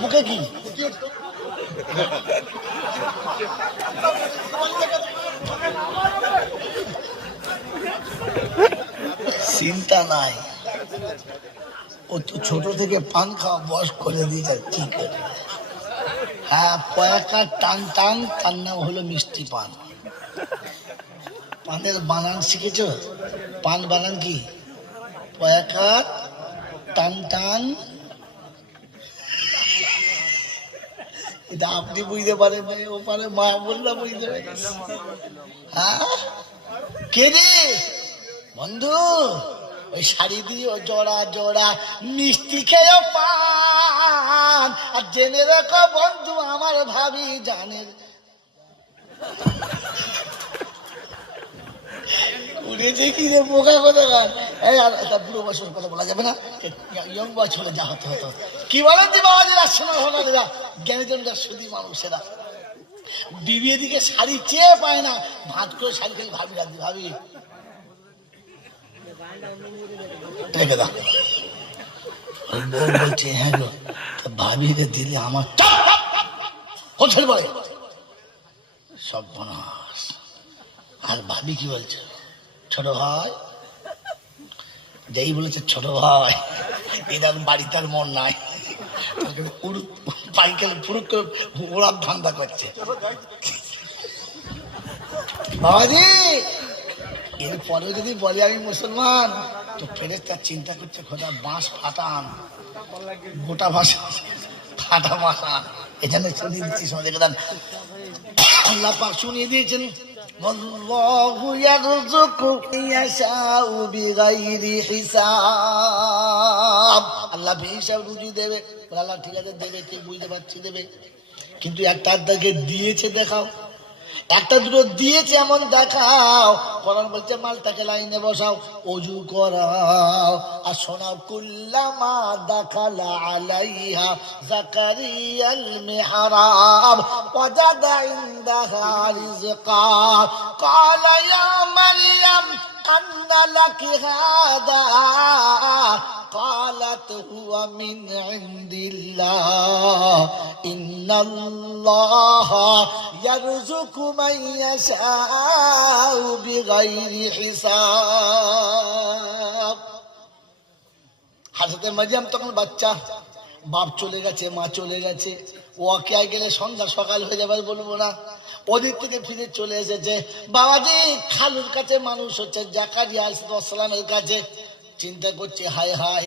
মুখে কি চিন্তা নাই, ও তো ছোট থেকে পান খাওয়া বয়স করে দিয়েছে, কি করে? হ্যাঁ, পয়াকা টান টান, তার নাম হলো মিষ্টি পান। পানের বানান শিখেছ? পান বানান কি? পয়াকা টান টান। এটা আপনি বুঝতে পারেন, ও পারে মা বললাম বুঝতে পারে। হ্যাঁ, কে রে বন্ধু? ওই শাড়ি দিয়ে জোড়া জোড়া মিষ্টি খেয়ে পান, আর জেনে রেখো বন্ধু আমার ভাবি জানের। উঠেছে কি রে বোকা কথা গান। বুড়ো বয়সের কথা বলা যাবে না, ইয়ং বয়স হলে যা হতে হতো। কি বলেন যে বাবাজির আসছে না ভোগাদেরা, জ্ঞানীজনরা শুধু মানুষেরা বিবি দিকে শাড়ি চেয়ে পায় না, ভাত করে শাড়ি খেলে ভাবি রাখি ভাবি রেখে দাও। বউ বলছে হ্যাঁ গো, ভাবিকে দিলে আমার হোটেল বলে সব বনাস। আর ভাবি কি বলছে? ছোট ভাই, যেই বলেছে ছোট ভাই, এরকম বাড়িতে আর মন নাই, পাইকাল পুরো ওরার ধান্দা করছে। বাবাজি এরপরেও যদি বলে আমি মুসলমান, তো ফেরেশতা চিন্তা করছে খোদা বাঁশ ফাটান, গোটা ভাষা ফাটা ভাষা। এখানে শুনিয়ে দিচ্ছি, সমাজে কথা আল্লাহ পাক শুনিয়ে দিয়েছেন, আল্লাহু ইয়ারযুকু ইয়াশাউ বিগাইরি হিসাব। আল্লাহ বেহিসাব রুজি দেবে। আল্লাহ ঠিক আছে দেবে, ঠিক বুঝতে পারছি দেবে, কিন্তু একটা আধটাকে দিয়েছে দেখাও, একটা দুটো দিয়েছে এমন দেখাও। কোরআন বলছে মালটাকে লাইনে বসাও, ওযু করাও, আর শোনাও কুল্লামা দাখালা আলাইহা যাকারিয়াল মিহরাব ওয়াজাদা ইনদাহা রিজকা ক্বালা ইয়া মারইয়াম আন্না লাকি হাদা قالت هو من عند الله إن الله يرزق من يشاء بغير حساب। হাজরতে মারিয়াম তখন বাচ্চা, বাপ চলে গেছে, মা চলে গেছে, ওকে গেলে সন্ধ্যা সকাল হয়ে যাবে বলবো না। ওদিক থেকে ফিরে চলে এসেছে বাবাজি খালুর কাছে, মানুষ হচ্ছে জাকারিয়া আলাইহিস সালামের কাছে। চিন্তা করছে হায় হায়